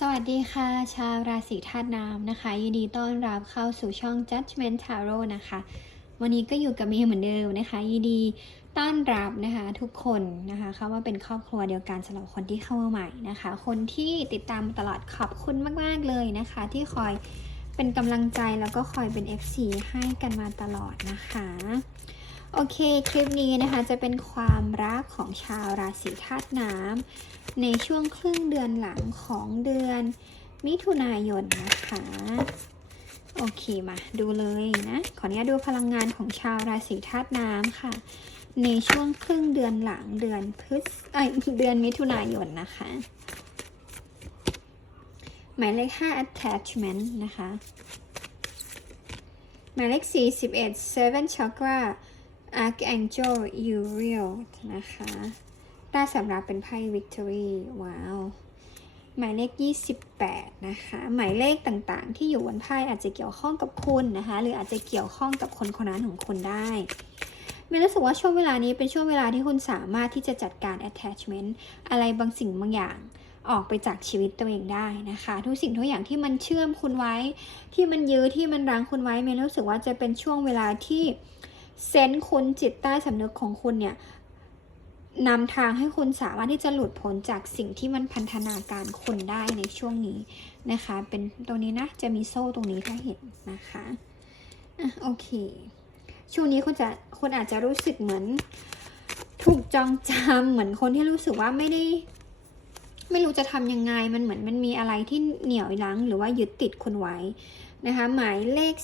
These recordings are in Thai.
สวัสดีค่ะ ชาวราศีธาตุน้ำนะคะ ยินดีต้อนรับเข้าสู่ช่อง Judgment Tarot นะคะ วันนี้ก็อยู่กับเมย์เหมือนเดิมนะคะ ยินดีต้อนรับนะคะทุกคนนะคะเข้ามาเป็นครอบครัวเดียวกันสำหรับคนที่เข้ามาใหม่นะคะ คนที่ติดตามตลอดขอบคุณมาก ๆ เลยนะคะ ที่คอยเป็นกำลังใจแล้วก็คอยเป็น FC ให้กันมาตลอดนะคะ โอเค คลิปนี้นะคะจะเป็นความรักของชาวราศีธาตุน้ำในช่วงครึ่งเดือนหลังของเดือน มิถุนายนนะคะ โอเคมาดูเลยนะขออนุญาตดูพลังงานของชาวราศีธาตุน้ำค่ะ ในช่วงครึ่งเดือนหลังเดือนพฤษเอ้ยเดือนมิถุนายนนะคะ หมายเลข 5 attachment นะคะ หมายเลข41 seven chakra archangel uriel นะคะใต้สำหรับเป็นไพ่ victory ว้าว หมายเลข 28 นะคะ หมายเลขต่างๆ ที่อยู่บนไพ่อาจจะเกี่ยวข้องกับคุณนะคะ หรืออาจจะเกี่ยวข้องกับคนคนนั้นของคุณได้เมย์รู้สึกว่าช่วงเวลานี้เป็นช่วงเวลาที่คุณสามารถที่จะจัดการ attachment อะไรบางสิ่งบางอย่างออกไปจากชีวิตตัวเองได้นะคะ ทุกสิ่งทุกอย่างที่มันเชื่อมคุณไว้ ที่มันยื้อที่มันรั้งคุณไว้เมย์รู้สึกว่าจะเป็นช่วงเวลาที่ เซนส์คุณจิตใต้สำนึกของคุณเนี่ยนำทางให้คุณสามารถที่จะหลุดพ้นจากสิ่งที่มันพันธนาการคุณได้ในช่วงนี้นะคะ เป็นตรงนี้นะ จะมีโซ่ตรงนี้ถ้าเห็นนะคะอะโอเค ช่วงนี้คุณจะคุณอาจจะรู้สึกเหมือน ถูกจองจำเหมือนคนที่รู้สึกว่าไม่ได้ ไม่รู้จะทำยังไงมันเหมือนมันมีอะไรที่เหนี่ยวรั้ง หรือว่ายึดติดคุณไว้ นะคะหมายเลข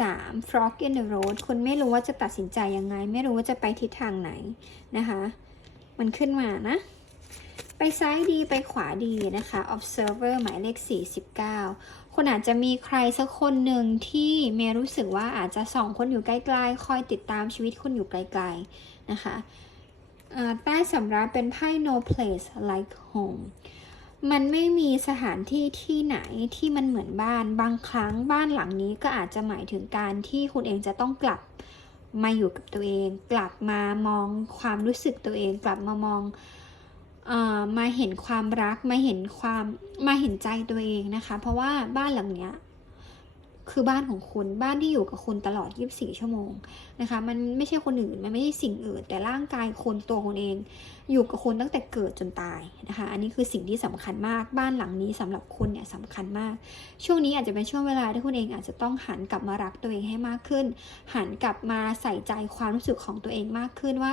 13 frog in the road คุณไม่รู้ว่าจะตัดสินใจยังไง ไม่รู้ว่าจะไปทิศทางไหนนะคะ มันขึ้นมานะ ไปซ้ายดีไปขวาดีนะคะ observer หมายเลข 49คุณอาจจะมีใครสักคนหนึ่งที่เมรู้สึกว่าอาจจะส่องคนอยู่ใกล้ๆ คอยติดตามชีวิตคุณอยู่ไกลๆนะคะใต้สำรับเป็นไพ่ no place like home มันไม่มีสถานที่ที่ไหนที่มันเหมือนบ้าน บางครั้งบ้านหลังนี้ก็อาจจะหมายถึงการที่คุณเองจะต้องกลับมาอยู่กับตัวเอง กลับมามองความรู้สึกตัวเอง กลับมามองเออมาเห็นความรัก มาเห็นความ มาเห็นใจตัวเองนะคะ เพราะว่าบ้านหลังเนี้ย คือบ้านของคุณบ้านที่อยู่กับคุณตลอด 24 ชั่วโมงนะคะ มันไม่ใช่คนอื่น มันไม่ใช่สิ่งอื่น แต่ร่างกายคุณตัวคุณเอง อยู่กับคุณตั้งแต่เกิดจนตายนะคะ อันนี้คือสิ่งที่สำคัญมาก บ้านหลังนี้สำหรับคุณเนี่ยสำคัญมาก ช่วงนี้อาจจะเป็นช่วงเวลาที่คุณเองอาจจะต้องหันกลับมารักตัวเองให้มากขึ้น หันกลับมาใส่ใจความรู้สึกของตัวเองมากขึ้นว่า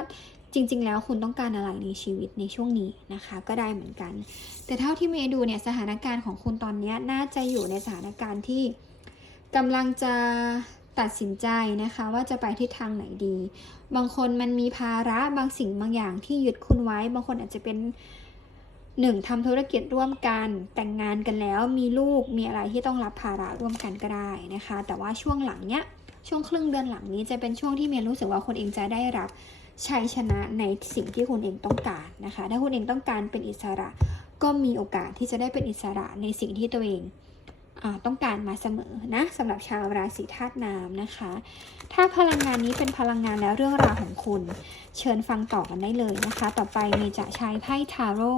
จริง ๆ แล้วคุณต้องการอะไรในชีวิตในช่วงนี้นะคะ ก็ได้เหมือนกัน แต่เท่าที่เมย์ดูเนี่ยสถานการณ์ของคุณตอนนี้น่าจะอยู่ในสถานการณ์ที่ กำลังจะตัดสินใจนะคะว่าจะไปทิศทางไหนดี บางคนมันมีภาระบางสิ่งบางอย่างที่ยึดคุณไว้ บางคนอาจจะเป็นหนึ่งทำธุรกิจร่วมกันแต่งงานกันแล้วมีลูกมีอะไรที่ต้องรับภาระร่วมกันก็ได้นะคะ แต่ว่าช่วงหลังเนี้ยช่วงครึ่งเดือนหลังนี้จะเป็นช่วงที่เมย์รู้สึกว่าคนเองจะได้รับชัยชนะในสิ่งที่คุณเองต้องการนะคะ ถ้าคุณเองต้องการเป็นอิสระ ก็มีโอกาสที่จะได้เป็นอิสระในสิ่งที่ตัวเอง ต้องการมาเสมอนะสำหรับชาวราศีธาตุน้ำนะคะ ถ้าพลังงานนี้เป็นพลังงานแล้วเรื่องราวของคุณ เชิญฟังต่อกันได้เลยนะคะ ต่อไปเมจะใช้ไพ่ทาโร่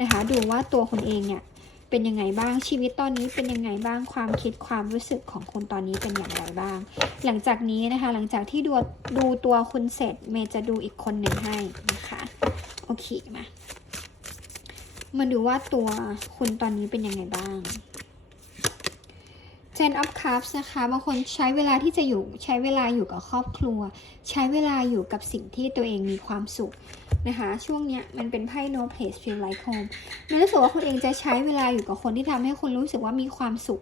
นะคะ ดูว่าตัวคุณเองเนี่ยเป็นยังไงบ้างชีวิตตอนนี้เป็นยังไงบ้างความคิดความรู้สึกของคุณตอนนี้เป็นอย่างไรบ้าง หลังจากนี้นะคะ หลังจากที่ดูดูตัวคุณเสร็จ เมจะดูอีกคนหนึ่งให้นะคะโอเคมามาดูว่าตัวคุณตอนนี้เป็นยังไงบ้าง Ten of Cups นะคะ บางคนใช้เวลาที่จะอยู่ใช้เวลาอยู่กับครอบครัว ใช้เวลาอยู่กับสิ่งที่ตัวเองมีความสุขนะคะ ช่วงเนี้ยมันเป็นไพ่ No Place Feel Like Home มันรู้สึกว่าคุณเองจะใช้เวลาอยู่กับคนที่ทำให้คุณรู้สึกว่ามีความสุข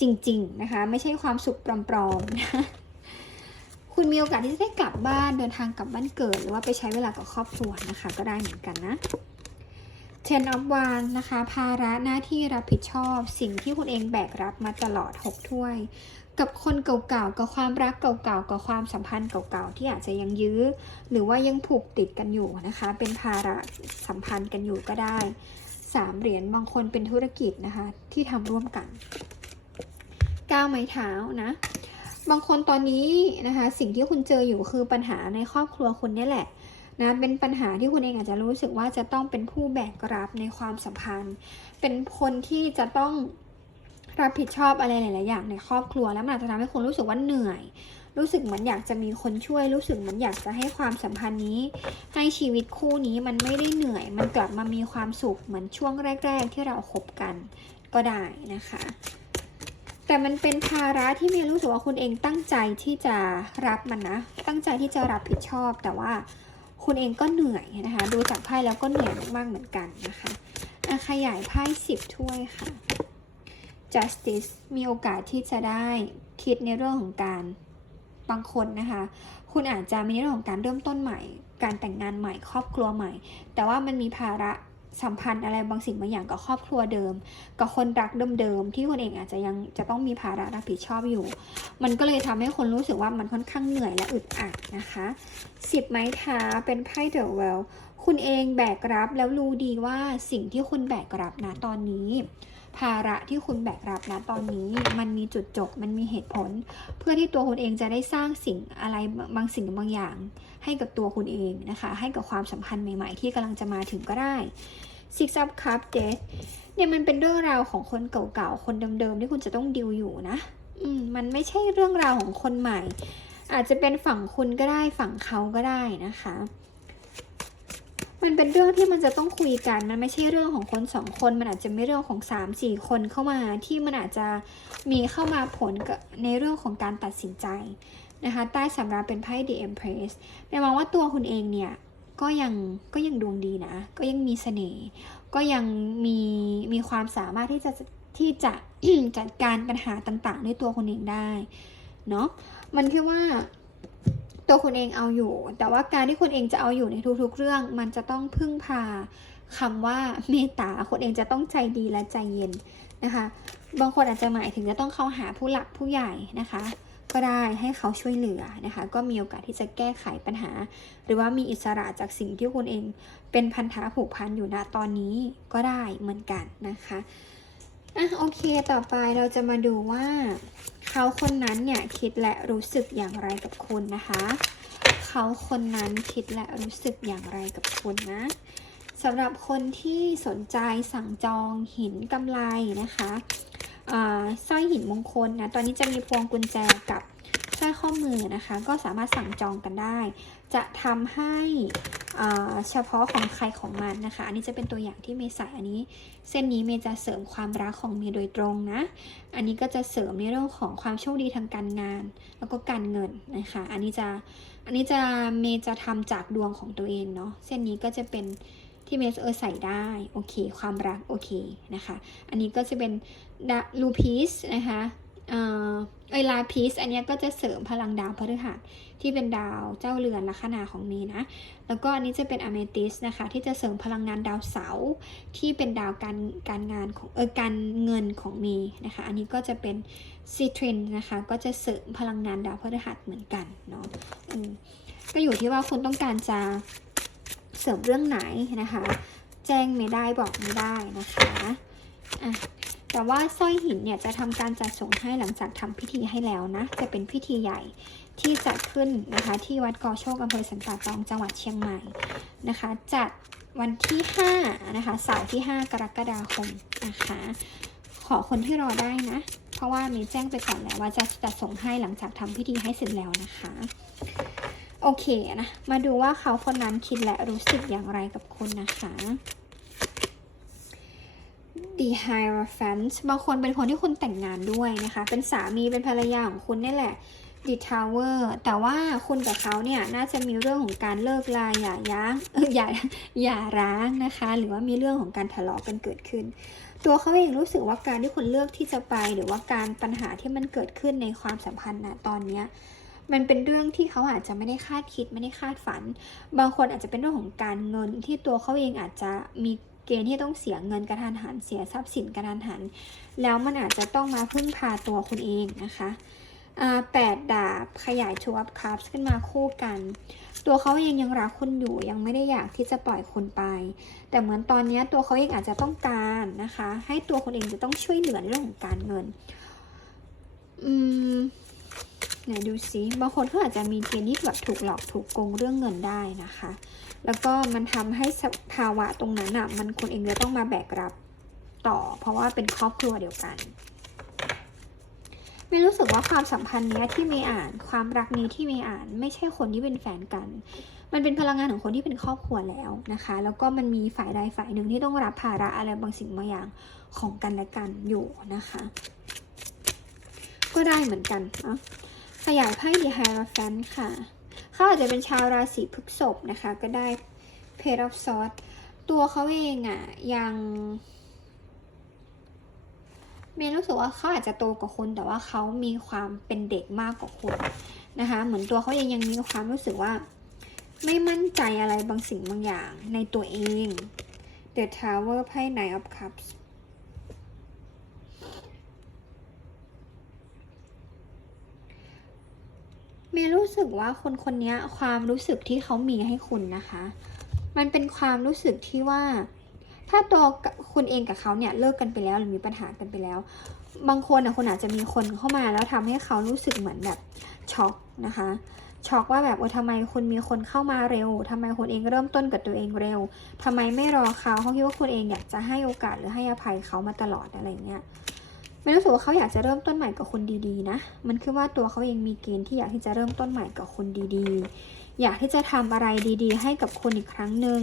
จริง ๆ นะคะ ไม่ใช่ความสุขปลอมๆนะคุณมีโอกาสที่จะได้กลับบ้านเดินทางกลับบ้านเกิด หรือว่าไปใช้เวลากับครอบครัวนะคะ ก็ได้เหมือนกันนะ Ten of Wands นะคะ ภาระหน้าที่รับผิดชอบ สิ่งที่คุณเองแบกรับมาตลอด 6 ถ้วย กับคนเก่าๆ กับความรักเก่าๆ กับความสัมพันธ์เก่าๆ ที่อาจจะยังยื้อ หรือว่ายังผูกติดกันอยู่นะคะ เป็นภาระสัมพันธ์กันอยู่ก็ได้สามเหรียญบางคนเป็นธุรกิจนะคะ ที่ทำร่วมกันก้าวไม้เท้านะบางคนตอนนี้นะคะ สิ่งที่คุณเจออยู่คือปัญหาในครอบครัวคุณนี่แหละ นะเป็นปัญหาที่คุณเองอาจจะรู้สึกว่าจะต้องเป็นผู้แบกรับในความสัมพันธ์ เป็นคนที่จะต้องรับผิดชอบอะไรหลาย ๆ อย่างในครอบครัวแล้วมันอาจจะทำให้คุณรู้สึกว่าเหนื่อย รู้สึกเหมือนอยากจะมีคนช่วย รู้สึกเหมือนอยากจะให้ความสัมพันธ์นี้ ให้ชีวิตคู่นี้มันไม่ได้เหนื่อย มันกลับมามีความสุขเหมือนช่วงแรก ๆ ที่เราคบกันก็ได้นะคะ แต่มันเป็นภาระที่มย์รู้สึกว่าคุณเองตั้งใจที่จะรับมันนะ ตั้งใจที่จะรับผิดชอบแต่ว่า คุณเองก็เหนื่อยนะคะ ดูจากไพ่แล้วก็เหนื่อยมากๆเหมือนกันนะคะขยายไพ่สิบถ้วยค่ะ justice มีโอกาสที่จะได้คิดในเรื่องของการบางคนนะคะ คุณอาจจะมีเรื่องของการเริ่มต้นใหม่ การแต่งงานใหม่ครอบครัวใหม่ แต่ว่ามันมีภาระ สัมพันธ์อะไรบางสิ่งบางอย่างกับครอบครัวเดิม กับคนรักเดิมๆที่คนเองอาจจะยังจะต้องมีภาระรับผิดชอบอยู่ มันก็เลยทำให้คนรู้สึกว่ามันค่อนข้างเหนื่อยและอึดอัดนะคะสิบไม้เท้าเป็นไพ่เดอะเวลคุณเองแบกรับแล้วรู้ดีว่าสิ่งที่คุณแบกรับนะตอนนี้ ภาระที่คุณแบกรับนะตอนนี้มันมีจุดจบ มันมีเหตุผล เพื่อที่ตัวคุณเองจะได้สร้างสิ่งอะไรบางสิ่งบางอย่าง ให้กับตัวคุณเองนะคะ ให้กับความสัมพันธ์ใหม่ๆ ที่กำลังจะมาถึงก็ได้ Six of Cups Death เนี่ยมันเป็นเรื่องราวของคนเก่าๆ คนเดิมๆ ที่คุณจะต้องดิวอยู่นะ อืม มันไม่ใช่เรื่องราวของคนใหม่ อาจจะเป็นฝั่งคุณก็ได้ฝั่งเขาก็ได้นะคะ มันเป็นเรื่องที่มันจะต้องคุยกัน มันไม่ใช่เรื่องของคนสองคน มันอาจจะไม่เรื่องของสามสี่คนเข้ามาที่มันอาจจะมีเข้ามาผลในเรื่องของการตัดสินใจนะคะใต้สำรับเป็นไพ่ The Empress ในมองว่าตัวคุณเองเนี่ยก็ยังก็ยังดวงดีนะ ก็ยังมีเสน่ห์ ก็ยังมีมีความสามารถที่จะที่จะจัดการปัญหาต่างๆ ด้วยตัวคุณเองได้เนาะ มันแค่ว่า ตัวคุณเองเอาอยู่ แต่ว่าการที่คุณเองจะเอาอยู่ในทุกๆ เรื่อง มันจะต้องพึ่งพาคำว่าเมตตาคุณเองจะต้องใจดีและใจเย็นนะคะ บางคนอาจจะหมายถึงจะต้องเข้าหาผู้หลักผู้ใหญ่นะคะ ก็ได้ให้เขาช่วยเหลือนะคะ ก็มีโอกาสที่จะแก้ไขปัญหา หรือว่ามีอิสระจากสิ่งที่คุณเองเป็นพันธะผูกพันอยู่ณตอนนี้ก็ได้เหมือนกันนะคะ อะโอเคต่อไปเราจะมาดูว่า เขาคนนั้นเนี่ยคิดและรู้สึกอย่างไรกับคุณนะคะ เขาคนนั้นคิดและรู้สึกอย่างไรกับคุณนะสำหรับคนที่สนใจสั่งจองหินกำไรนะคะสร้อยหินมงคลนะ ตอนนี้จะมีพวงกุญแจกับสร้อยข้อมือนะคะ ก็สามารถสั่งจองกันได้ จะทำให้ เฉพาะของใครของมันนะคะ อันนี้จะเป็นตัวอย่างที่เมย์ใสอันนี้ เส้นนี้เมย์จะเสริมความรักของเมย์โดยตรงนะ อันนี้ก็จะเสริมในเรื่องของความโชคดีทางการงาน แล้วก็การเงินนะคะ อันนี้จะ อันนี้จะเมย์จะทำจากดวงของตัวเองเนาะ เส้นนี้ก็จะเป็นที่เมย์เออใส่ได้โอเค ความรักโอเคนะคะ อันนี้ก็จะเป็นลูพีสนะคะ เอ่อเอลาพีสอันนี้ก็จะเสริมพลังดาวพฤหัสที่เป็นดาวเจ้าเรือนลัคนาของเมนะ แล้วก็อันนี้จะเป็นอเมติสนะคะ ที่จะเสริมพลังงานดาวเสาร์ที่เป็นดาวการการงานของเออการเงินของเมนะคะ อันนี้ก็จะเป็นซีทรินนะคะ ก็จะเสริมพลังงานดาวพฤหัสเหมือนกันเนาะอืมก็อยู่ที่ว่าคุณต้องการจะเสริมเรื่องไหนนะคะ แจ้งไม่ได้บอกไม่ได้นะคะอะ แต่ว่าสร้อยหินเนี่ยจะทำการจัดส่งให้หลังจากทำพิธีให้แล้วนะ จะเป็นพิธีใหญ่ที่จัดขึ้นนะคะที่วัดกอโชคอำเภอสันป่าตองจังหวัดเชียงใหม่นะคะจัดวันที่5นะคะเสาร์ที่ 5 กรกฎาคมนะคะขอคนที่รอได้นะ เพราะว่ามีแจ้งไปก่อนแล้วว่าจะจัดส่งให้หลังจากทำพิธีให้เสร็จแล้วนะคะโอเคนะ มาดูว่าเขาคนนั้นคิดและรู้สึกอย่างไรกับคุณนะคะ The Hierophant บางคนเป็นคนที่คุณแต่งงานด้วยนะคะ เป็นสามีเป็นภรรยาของคุณนี่แหละ The Tower แต่ว่าคุณกับเขาเนี่ยน่าจะมีเรื่องของการเลิกลาอย่าย้างอย่าอย่าร้างนะคะ หรือว่ามีเรื่องของการทะเลาะกันเกิดขึ้น ตัวเขาเองรู้สึกว่าการที่คุณเลือกที่จะไป หรือว่าการปัญหาที่มันเกิดขึ้นในความสัมพันธ์นะตอนเนี้มันเป็นเรื่องที่เขาอาจจะไม่ได้คาดคิดไม่ได้คาดฝัน บางคนอาจจะเป็นเรื่องของการเงินที่ตัวเขาเองอาจจะมี เกณฑ์ที่ต้องเสียเงินกระทันหันเสียทรัพย์สินกระทันหัน แล้วมันอาจจะต้องมาพึ่งพาตัวคุณเองนะคะแปดดาบขยายชูอัพคัพขึ้นมาคู่กัน ตัวเขาเองยังรักคุณอยู่ยังไม่ได้อยากที่จะปล่อยคุณไป แต่เหมือนตอนนี้ตัวเขาเองอาจจะต้องการนะคะ ให้ตัวคนเองจะต้องช่วยเหลือในเรื่องของการเงิน อืมไหนดูซิบางคนเขาอาจจะมีเกณฑ์ที่แบบถูกหลอกถูกโกงเรื่องเงินได้นะคะ แล้วก็มันทำให้สภาวะตรงนั้นอะ มันคุณเองจะต้องมาแบกรับต่อ เพราะว่าเป็นครอบครัวเดียวกัน ไม่รู้สึกว่าความสัมพันธ์เนี้ยที่เมย์อ่าน ความรักนี้ที่เมย์อ่าน ไม่ใช่คนที่เป็นแฟนกัน มันเป็นพลังงานของคนที่เป็นครอบครัวแล้วนะคะ แล้วก็มันมีฝ่ายใดฝ่ายหนึ่งที่ต้องรับภาระอะไรบางสิ่งบางอย่างของกันและกันอยู่นะคะ ก็ได้เหมือนกันเนาะขยายไพ่ดีไฮราแฟนค่ะ เขาอาจจะเป็นชาวราศีพฤษภนะคะ ก็ได้เพร of s w o r d ตัวเขาเองอะ่ะยังเมย์รู้สึกว่าเขาอาจจะโตกว่าคุณแต่ว่าเขามีความเป็นเด็กมากกว่าคุณนะคะ เหมือนตัวเขาเองยังมีความรู้สึกว่า ไม่มั่นใจอะไรบางสิ่งบางอย่างในตัวเอง The Tower ไพ่ Knight of Cups มย์รู้สึกว่าคนคนนี้ความรู้สึกที่เขามีให้คุณนะคะ มันเป็นความรู้สึกที่ว่า ถ้าตัวคุณเองกับเขาเนี่ยเลิกกันไปแล้วหรือมีปัญหากันไปแล้ว บางคนอะคุณอาจจะมีคนเข้ามาแล้วทำให้เขารู้สึกเหมือนแบบช็อกนะคะช็อกว่าแบบเออทำไมคุณมีคนเข้ามาเร็วทำไมคุณเองเริ่มต้นกับตัวเองเร็วทำไมไม่รอเขาเขาคิดว่าคุณเองอยากจะให้โอกาสหรือให้อภัยเขามาตลอดอะไรเงี้ย ไม่รู้สึกว่าเขาอยากจะเริ่มต้นใหม่กับคนดีๆนะ มันคือว่าตัวเขาเองมีเกณฑ์ที่อยากที่จะเริ่มต้นใหม่กับคนดีๆ อยากที่จะทำอะไรดีๆ ให้กับคนอีกครั้งหนึ่ง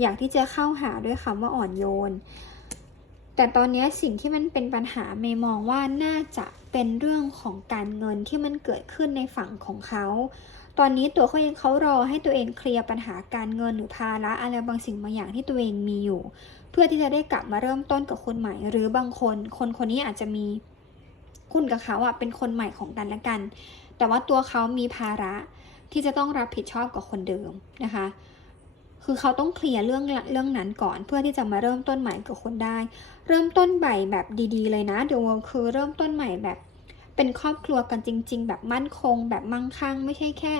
อยากที่จะเข้าหาด้วยคำว่าอ่อนโยน แต่ตอนนี้สิ่งที่มันเป็นปัญหาเมย์มองว่าน่าจะเป็นเรื่องของการเงินที่มันเกิดขึ้นในฝั่งของเขา ตอนนี้ตัวเขาเองเขารอให้ตัวเองเคลียร์ปัญหาการเงินหรือภาระอะไรบางสิ่งบางอย่างที่ตัวเองมีอยู่ พื่อที่จะได้กลับมาเริ่มต้นกับคนใหม่ หรือบางคน คนคนนี้อาจจะมีคุณกับเขาอะเป็นคนใหม่ของกันและกัน แต่ว่าตัวเขามีภาระที่จะต้องรับผิดชอบกับคนเดิมนะคะ คือเขาต้องเคลียร์เรื่องเรื่องนั้นก่อนเพื่อที่จะมาเริ่มต้นใหม่กับคนได้ เริ่มต้นใหม่แบบดีๆ เลยนะเดี๋ยวคือเริ่มต้นใหม่แบบเป็นครอบครัวกันจริง ๆ แบบมั่นคง แบบมั่งคั่ง ไม่ใช่แค่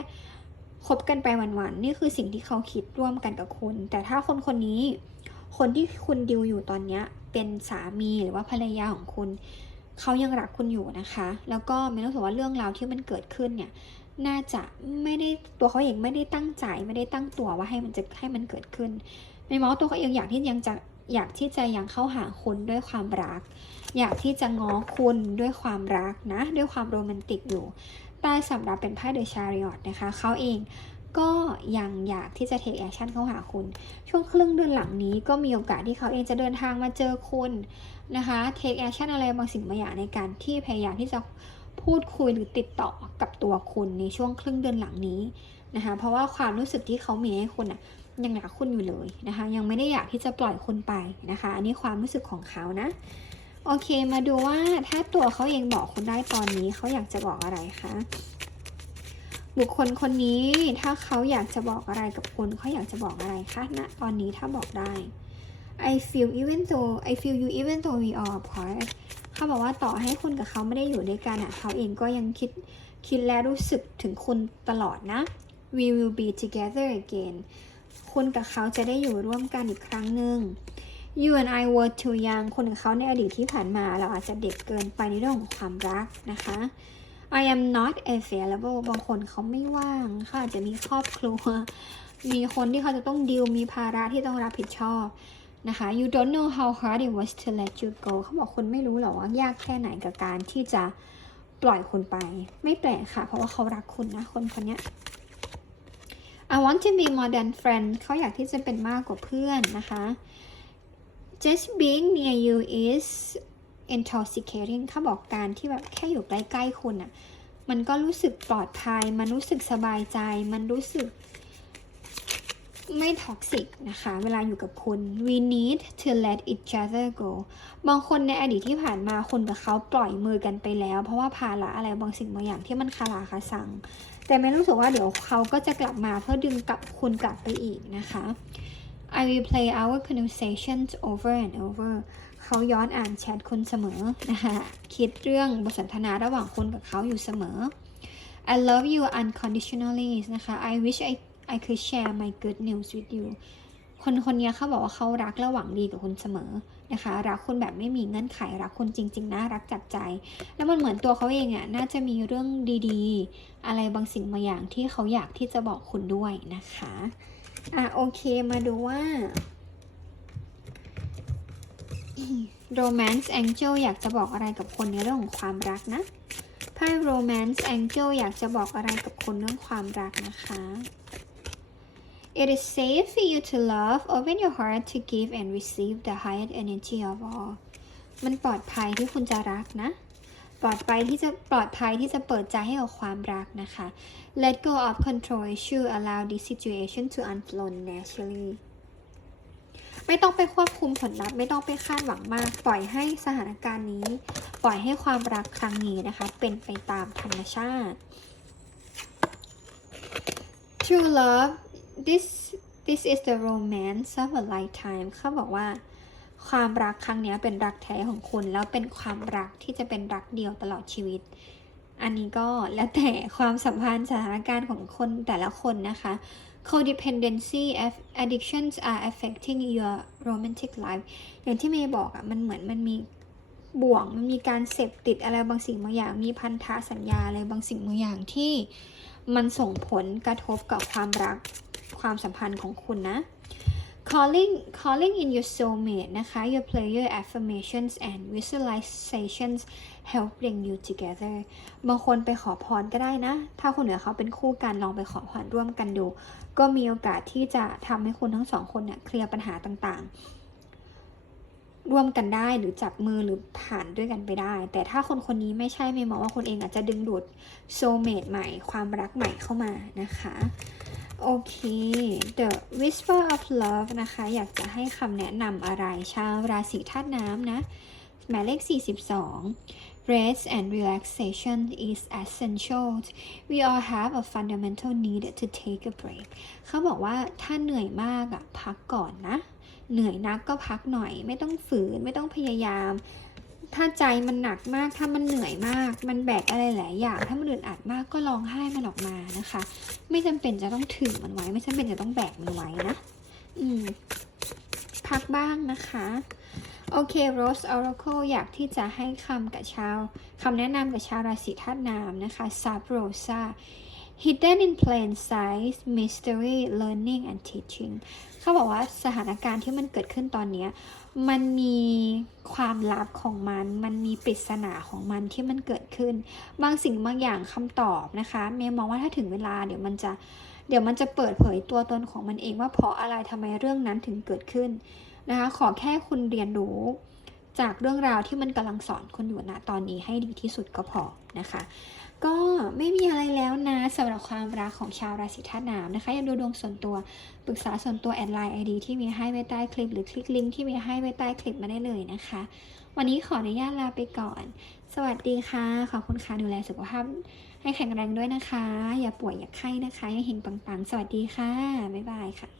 คบกันไปวันๆนี่คือสิ่งที่เขาคิดร่วมกันกับคุณ แต่ถ้าคนคนนี้ คนที่คุณดิวอยู่ตอนนี้เป็นสามีหรือว่าภรรยาของคุณ เขายังรักคุณอยู่นะคะ แล้วก็ไม่รู้สึกว่าเรื่องราวที่มันเกิดขึ้นเนี่ยน่าจะไม่ได้ตัวเขาเองไม่ได้ตั้งใจไม่ได้ตั้งตัวว่าให้มันจะให้มันเกิดขึ้นในมองว่าตัวเขาเองอยากที่ยังจะอยากที่จะยังเข้าหาคุณด้วยความรัก อยากที่จะง้อคุณด้วยความรักนะ ด้วยความโรแมนติกอยู่ใต้สำรับเป็นไพ่เดอะชาริออตนะคะ เขาเอง ก็ยังอยากที่จะเทคแอคชั่นเข้าหาคุณ ช่วงครึ่งเดือนหลังนี้ก็มีโอกาสที่เขาเองจะเดินทางมาเจอคุณนะคะเทคแอคชั่นอะไรบางสิ่งบางอย่างในการที่พยายามที่จะพูดคุยหรือติดต่อกับตัวคุณในช่วงครึ่งเดือนหลังนี้นะคะ เพราะว่าความรู้สึกที่เขามีให้คุณอะยังรักคุณอยู่เลยนะคะ ยังไม่ได้อยากที่จะปล่อยคุณไปนะคะ อันนี้ความรู้สึกของเขานะ โอเคมาดูว่าถ้าตัวเขาเองบอกคุณได้ตอนนี้เขาอยากจะบอกอะไรคะ บุคคลคนนี้ถ้าเขาอยากจะบอกอะไรกับคุณเขาอยากจะบอกอะไรคะณนะตอนนี้ถ้าบอกได้ I feel even though I feel you even though we are apart เขาบอกว่าต่อให้คุณกับเขาไม่ได้อยู่ด้วยกันอะเขาเองก็ยังคิดคิดและรู้สึกถึงคุณตลอดนะ we will be together again คุณกับเขาจะได้อยู่ร่วมกันอีกครั้งหนึ่ง you and I were too young คนกับเขาในอดีตที่ผ่านมาเราอาจจะเด็กเกินไปในเรื่องของความรักนะคะ I am not available บางคนเขาไม่ว่างเขาอาจะมีครอบครัว มีคนที่เขาจะต้องดีลมีภาระที่ต้องรับผิดชอบนะคะ you don't know how hard it was to let you go เขาบอกคุณไม่รู้หรอกว่ายากแค่ไหนกับการที่จะปล่อยคุณไป ไม่แปลกค่ะ เพราะว่าเขารักคุณนะคนคนนี้ I want to be more than friend เขาอยากที่จะเป็นมากกว่าเพื่อนนะคะ just being near you is intoxicating เขาบอกการที่แบบแค่อยู่ใกล้ๆคุณอะ่ะมันก็รู้สึกปลอดภัย มันรู้สึกสบายใจ มันรู้สึกไม่ท็อกซิกนะคะ เวลาอยู่กับคุณ we need to let each other go บางคนในอดีตที่ผ่านมาคุณกับเขาปล่อยมือกันไปแล้ว เพราะว่าภาระอะไรบางสิ่งบางอย่างที่มันคาราคาซัง แต่ไม่รู้สึกว่าเดี๋ยวเขาก็จะกลับมาเพื่อดึงกับคุณกลับไปอีกนะคะ I will play our conversations over and over เขาย้อนอ่านแชทคุณเสมอนะคะคิดเรื่องบทสนทนาระหว่างคุณกับเขาอยู่เสมอ I love you unconditionally นะคะ I wish I I could share my good news with you คนคนนี้เขาบอกว่าเขารักและหวังดีกับคุณเสมอนะคะ รักคุณแบบไม่มีเงื่อนไข รักคุณจริง ๆ นะ รักจับใจ แล้วมันเหมือนตัวเขาเองอะ่ะ น่าจะมีเรื่องดีๆ อะไรบางสิ่งบางอย่างที่เขาอยากที่จะบอกคุณด้วยนะคะ อะโอเค มาดูว่า Romance Angel อยากจะบอกอะไรกับคนในเรื่องของความรักนะไพ่ Romance Angel อยากจะบอกอะไรกับคนเรื่องความรักนะคะ It is safe for you to love open your heart to give and receive the highest energy of all มันปลอดภัยที่คุณจะรักนะ ปลอดภัยที่จะปลอดภัยที่จะเปิดใจให้กับความรักนะคะ Let go of control issue allow this situation to unfold naturally ไม่ต้องไปควบคุมผลลัพธ์ไม่ต้องไปคาดหวังมาก ปล่อยให้สถานการณ์นี้ ปล่อยให้ความรักครั้งนี้นะคะ เป็นไปตามธรรมชาติ True love this this is the romance of a lifetime เขาบอกว่า ความรักครั้งนี้เป็นรักแท้ของคุณ แล้วเป็นความรักที่จะเป็นรักเดียวตลอดชีวิต อันนี้ก็แล้วแต่ความสัมพันธ์สถานการณ์ของคนแต่ละคนนะคะ codependency addictions are affecting your romantic life อย่างที่เมย์บอกอะ่ะมันเหมือนมันมีบ่วงมันมีการเสพติดอะไรบางสิ่งบางอย่าง มีพันธะสัญญาอะไรบางสิ่งบางอย่างที่มันส่งผลกระทบกับความรักความสัมพันธ์ของคุณนะ calling calling in your soulmate นะคะ your player affirmations and visualizations help bring you together บางคนไปขอพรก็ได้นะ ถ้าคุณเหนือเขาเป็นคู่กันลองไปขอพรร่วมกันดู ก็มีโอกาสที่จะทำให้คุณทั้งสองคนเนี่ยเคลียร์ปัญหาต่างๆ ร่วมกันได้หรือจับมือหรือผ่านด้วยกันไปได้ แต่ถ้าคนคนนี้ไม่ใช่ไม่มองว่าคนเองอาจจะดึงดูดโซเมตใหม่ ความรักใหม่เข้ามานะคะ โอเค The Whisper of Love นะคะ อยากจะให้คำแนะนำอะไรชาวราศีธาตุน้ำนะ หมายเลข 42 Rest and relaxation is essential we all have a fundamental need to take a break เขาบอกว่าถ้าเหนื่อยมากอะพักก่อนนะ เหนื่อยนักก็พักหน่อย ไม่ต้องฝืน ไม่ต้องพยายาม ถ้าใจมันหนักมาก ถ้ามันเหนื่อยมาก มันแบกอะไรหลายอย่าง ถ้ามันอึดอัดมากก็ร้องไห้มันออกมานะคะ ไม่จำเป็นจะต้องถือมันไว้ ไม่จำเป็นจะต้องแบกมันไว้นะ อืม พักบ้างนะคะ โอเค Rose Oracle อยากที่จะให้คำกับชาวคำแนะนำกับชาวราศีธาตุน้ำนะคะ Sub Rosa Hidden in plain sight mystery learning and teaching เขาบอกว่าสถานการณ์ที่มันเกิดขึ้นตอนนี้ มันมีความลับของมัน มันมีปริศนาของมันที่มันเกิดขึ้น บางสิ่งบางอย่างคำตอบนะคะ เมย์มองว่าถ้าถึงเวลาเดี๋ยวมันจะ เดี๋ยวมันจะเปิดเผยตัวตนของมันเองว่าเพราะอะไรทำไมเรื่องนั้นถึงเกิดขึ้นนะคะ ขอแค่คุณเรียนรู้จากเรื่องราวที่มันกำลังสอนคุณอยู่ณตอนนี้ให้ดีที่สุดก็พอนะคะ ก็ไม่มีอะไรแล้วนะสำหรับความรักของชาวราศีธาตุน้ำนะคะอยากดูดวงส่วนตัวปรึกษาส่วนตัวแอดไลน์ไอดีที่มีให้ไว้ใต้คลิป หรือคลิกลิงก์ที่มีให้ไว้ใต้คลิปมาได้เลยนะคะ วันนี้ขออนุญาตลาไปก่อน สวัสดีค่ะ ขอบคุณค่ะดูแลสุขภาพ ให้แข็งแรงด้วยนะคะ อย่าป่วยอย่าไข้นะคะให้เฮงปังๆ สวัสดีค่ะบ๊ายบายค่ะ